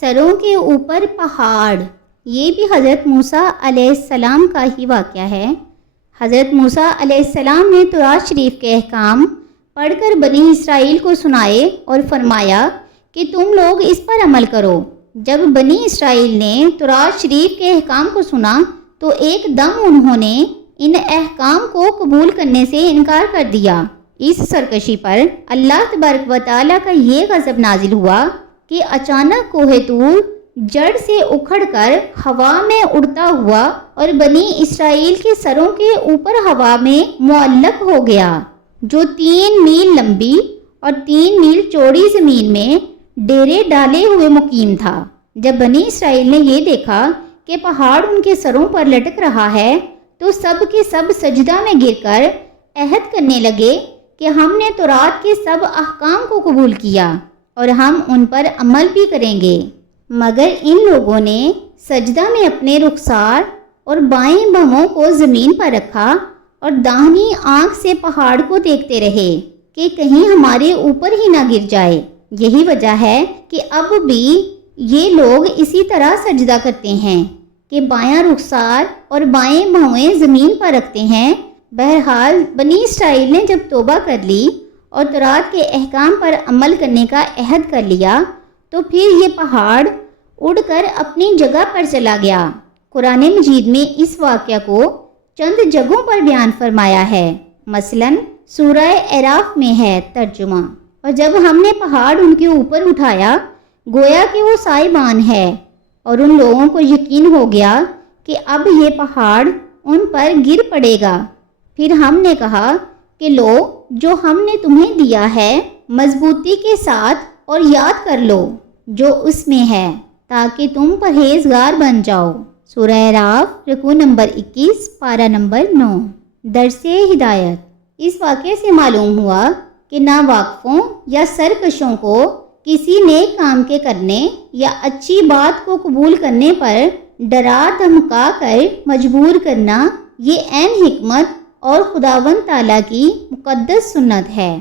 سروں کے اوپر پہاڑ، یہ بھی حضرت موسیٰ علیہ السلام کا ہی واقعہ ہے۔ حضرت موسیٰ علیہ السلام نے تورات شریف کے احکام پڑھ کر بنی اسرائیل کو سنائے اور فرمایا کہ تم لوگ اس پر عمل کرو۔ جب بنی اسرائیل نے تورات شریف کے احکام کو سنا تو ایک دم انہوں نے ان احکام کو قبول کرنے سے انکار کر دیا۔ اس سرکشی پر اللہ تبارک و تعالیٰ کا یہ غضب نازل ہوا کہ اچانک کوہ طور جڑ سے اکھڑ کر ہوا میں اڑتا ہوا اور بنی اسرائیل کے سروں کے اوپر ہوا میں معلق ہو گیا، جو 3 میل لمبی اور 3 میل چوڑی زمین میں ڈیرے ڈالے ہوئے مقیم تھا۔ جب بنی اسرائیل نے یہ دیکھا کہ پہاڑ ان کے سروں پر لٹک رہا ہے تو سب کے سب سجدہ میں گر کر عہد کرنے لگے کہ ہم نے تورات کے سب احکام کو قبول کیا اور ہم ان پر عمل بھی کریں گے۔ مگر ان لوگوں نے سجدہ میں اپنے رخسار اور بائیں بھووں کو زمین پر رکھا اور داہنی آنکھ سے پہاڑ کو دیکھتے رہے کہ کہیں ہمارے اوپر ہی نہ گر جائے۔ یہی وجہ ہے کہ اب بھی یہ لوگ اسی طرح سجدہ کرتے ہیں کہ بایاں رخسار اور بائیں بھویں زمین پر رکھتے ہیں۔ بہرحال بنی اسرائیل نے جب توبہ کر لی اور تورات کے احکام پر عمل کرنے کا عہد کر لیا تو پھر یہ پہاڑ اڑ کر اپنی جگہ پر چلا گیا۔ قرآن مجید میں اس واقعہ کو چند جگہوں پر بیان فرمایا ہے، مثلاً سورہ اعراف میں ہے ترجمہ، اور جب ہم نے پہاڑ ان کے اوپر اٹھایا گویا کہ وہ سائبان ہے، اور ان لوگوں کو یقین ہو گیا کہ اب یہ پہاڑ ان پر گر پڑے گا۔ پھر ہم نے کہا کہ لو جو ہم نے تمہیں دیا ہے مضبوطی کے ساتھ اور یاد کر لو جو اس میں ہے تاکہ تم پرہیزگار بن جاؤ۔ سورہ اعراف رکوع نمبر 21 پارہ نمبر 9۔ درس ہدایت۔ اس واقعے سے معلوم ہوا کہ ناواقفوں یا سرکشوں کو کسی نیک کام کے کرنے یا اچھی بات کو قبول کرنے پر ڈرا دھمکا کر مجبور کرنا یہ عین حکمت اور خداوند تعالیٰ کی مقدس سنت ہے۔